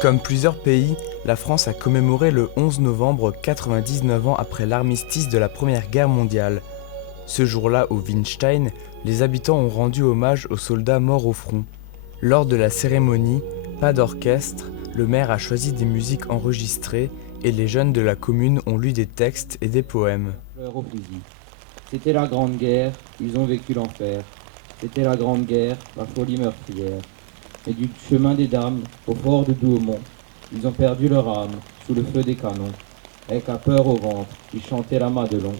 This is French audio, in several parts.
Comme plusieurs pays, la France a commémoré le 11 novembre 99 ans après l'armistice de la Première Guerre mondiale. Ce jour-là, au Wittgenstein, les habitants ont rendu hommage aux soldats morts au front. Lors de la cérémonie, pas d'orchestre, le maire a choisi des musiques enregistrées et les jeunes de la commune ont lu des textes et des poèmes. Au fusil. C'était la Grande Guerre, ils ont vécu l'enfer. C'était la Grande Guerre, la folie meurtrière. Et du chemin des dames, au fort de Douaumont, ils ont perdu leur âme sous le feu des canons, avec à peur au ventre, ils chantaient la Madelon.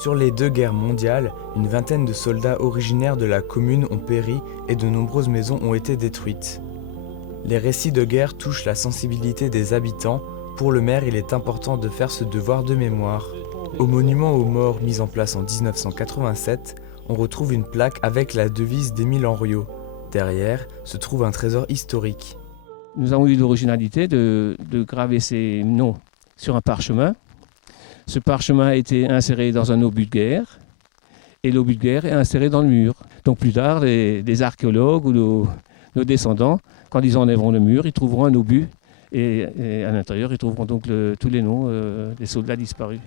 Sur les 2 guerres mondiales, une vingtaine de soldats originaires de la commune ont péri et de nombreuses maisons ont été détruites. Les récits de guerre touchent la sensibilité des habitants. Pour le maire, il est important de faire ce devoir de mémoire. Au monument aux morts mis en place en 1987, on retrouve une plaque avec la devise d'Émile Henriot. Derrière se trouve un trésor historique. Nous avons eu l'originalité de graver ces noms sur un parchemin. Ce parchemin a été inséré dans un obus de guerre et l'obus de guerre est inséré dans le mur. Donc plus tard, les archéologues ou nos descendants, quand ils enlèveront le mur, ils trouveront un obus et à l'intérieur, ils trouveront donc tous les noms des soldats disparus.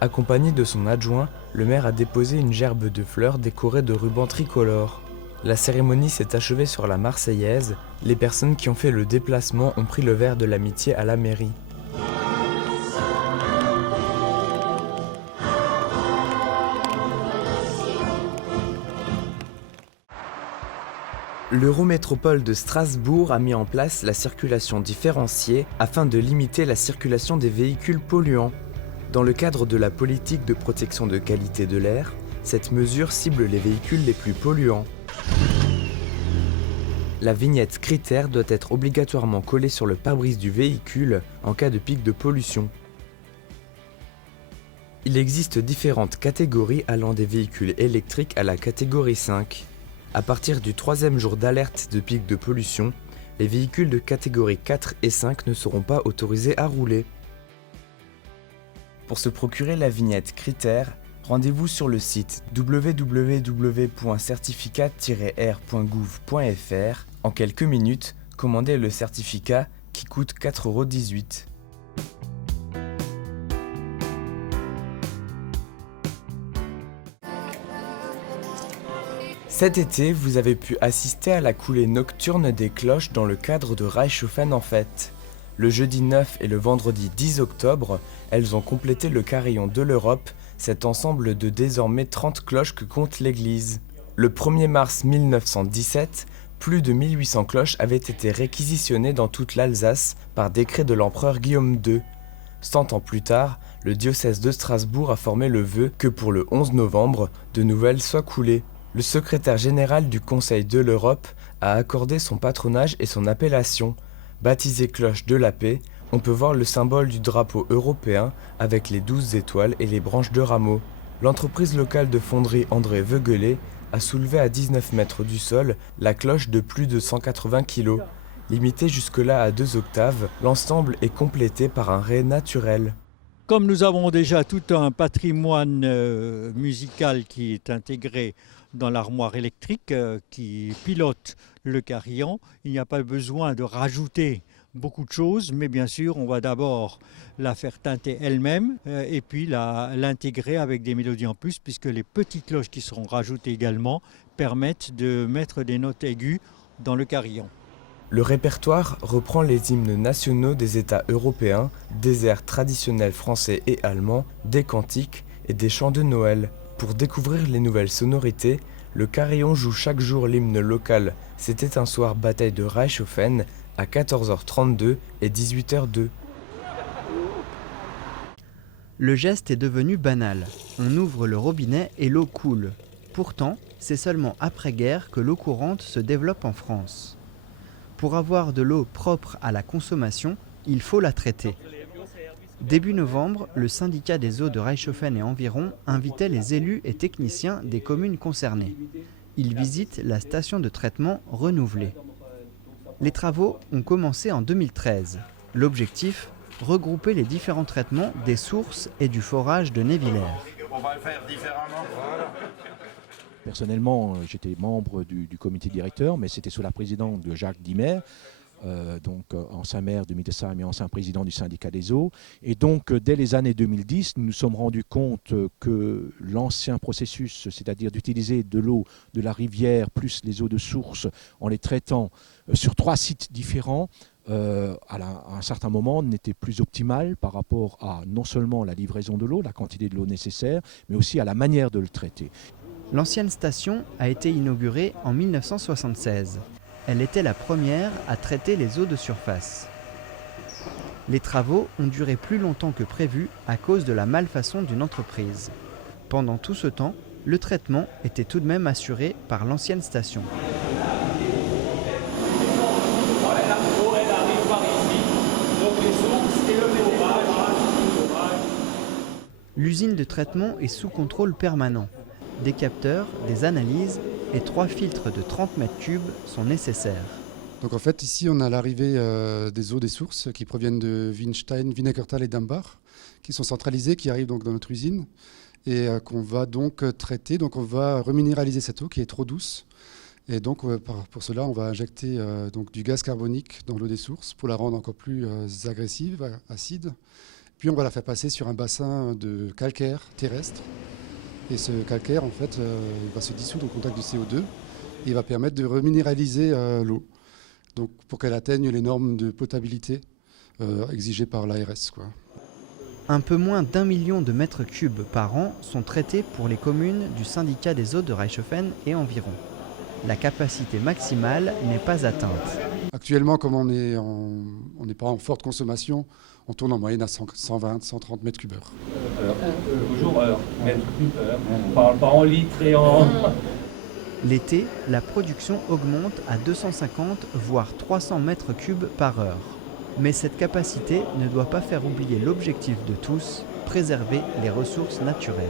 Accompagné de son adjoint, le maire a déposé une gerbe de fleurs décorée de rubans tricolores. La cérémonie s'est achevée sur la Marseillaise. Les personnes qui ont fait le déplacement ont pris le verre de l'amitié à la mairie. L'Eurométropole de Strasbourg a mis en place la circulation différenciée afin de limiter la circulation des véhicules polluants. Dans le cadre de la politique de protection de qualité de l'air, cette mesure cible les véhicules les plus polluants. La vignette critère doit être obligatoirement collée sur le pare-brise du véhicule en cas de pic de pollution. Il existe différentes catégories allant des véhicules électriques à la catégorie 5. À partir du 3e jour d'alerte de pic de pollution, les véhicules de catégorie 4 et 5 ne seront pas autorisés à rouler. Pour se procurer la vignette critère, rendez-vous sur le site www.certificat-r.gouv.fr. En quelques minutes, commandez le certificat qui coûte 4,18 €. Cet été, vous avez pu assister à la coulée nocturne des cloches dans le cadre de Reichshofen en fête. Le jeudi 9 et le vendredi 10 octobre, elles ont complété le carillon de l'Europe, cet ensemble de désormais 30 cloches que compte l'église. Le 1er mars 1917, plus de 1800 cloches avaient été réquisitionnées dans toute l'Alsace par décret de l'empereur Guillaume II. 100 ans plus tard, le diocèse de Strasbourg a formé le vœu que pour le 11 novembre, de nouvelles soient coulées. Le secrétaire général du Conseil de l'Europe a accordé son patronage et son appellation. Baptisée cloche de la paix, on peut voir le symbole du drapeau européen avec les 12 étoiles et les branches de rameaux. L'entreprise locale de fonderie André Veugelet a soulevé à 19 mètres du sol la cloche de plus de 180 kg. Limitée jusque-là à 2 octaves, l'ensemble est complété par un ré naturel. Comme nous avons déjà tout un patrimoine musical qui est intégré dans l'armoire électrique qui pilote le carillon, il n'y a pas besoin de rajouter beaucoup de choses, mais bien sûr on va d'abord la faire teinter elle-même et puis l'intégrer avec des mélodies en plus, puisque les petites cloches qui seront rajoutées également permettent de mettre des notes aiguës dans le carillon. Le répertoire reprend les hymnes nationaux des États européens, des airs traditionnels français et allemands, des cantiques et des chants de Noël. Pour découvrir les nouvelles sonorités, le carillon joue chaque jour l'hymne local « C'était un soir bataille de Reichshofen » à 14h32 et 18h02. Le geste est devenu banal. On ouvre le robinet et l'eau coule. Pourtant, c'est seulement après-guerre que l'eau courante se développe en France. Pour avoir de l'eau propre à la consommation, il faut la traiter. Début novembre, le syndicat des eaux de Reichshofen et environ invitait les élus et techniciens des communes concernées. Ils visitent la station de traitement renouvelée. Les travaux ont commencé en 2013. L'objectif, regrouper les différents traitements des sources et du forage de Névillers. On va le faire différemment. Personnellement, j'étais membre du comité directeur, mais c'était sous la présidence de Jacques Dimer. ancien maire de Miedesheim et ancien président du syndicat des eaux. Et donc, dès les années 2010, nous nous sommes rendus compte que l'ancien processus, c'est-à-dire d'utiliser de l'eau de la rivière plus les eaux de source en les traitant sur 3 sites différents, à un certain moment n'était plus optimal par rapport à non seulement la livraison de l'eau, la quantité de l'eau nécessaire, mais aussi à la manière de le traiter. L'ancienne station a été inaugurée en 1976. Elle était la première à traiter les eaux de surface. Les travaux ont duré plus longtemps que prévu à cause de la malfaçon d'une entreprise. Pendant tout ce temps, le traitement était tout de même assuré par l'ancienne station. L'usine de traitement est sous contrôle permanent. Des capteurs, des analyses et 3 filtres de 30 mètres cubes sont nécessaires. Donc en fait, ici, on a l'arrivée des eaux des sources qui proviennent de Winstein, Wienerkertal et Dambach, qui sont centralisées, qui arrivent donc dans notre usine et qu'on va donc traiter. Donc on va reminéraliser cette eau qui est trop douce. Et donc pour cela, on va injecter donc du gaz carbonique dans l'eau des sources pour la rendre encore plus agressive, acide. Puis on va la faire passer sur un bassin de calcaire terrestre. Et ce calcaire, en fait, il va se dissoudre au contact du CO2 et il va permettre de reminéraliser l'eau. Donc pour qu'elle atteigne les normes de potabilité exigées par l'ARS, quoi. Un peu moins d'1 million de mètres cubes par an sont traités pour les communes du syndicat des eaux de Reichshofen et environ. La capacité maximale n'est pas atteinte. Actuellement, comme on n'est pas en forte consommation, on tourne en moyenne à 120-130 mètres cubes heure. Toujours heure, mètre cube heure. On parle pas en litres et en... L'été, la production augmente à 250 voire 300 mètres cubes par heure. Mais cette capacité ne doit pas faire oublier l'objectif de tous, préserver les ressources naturelles.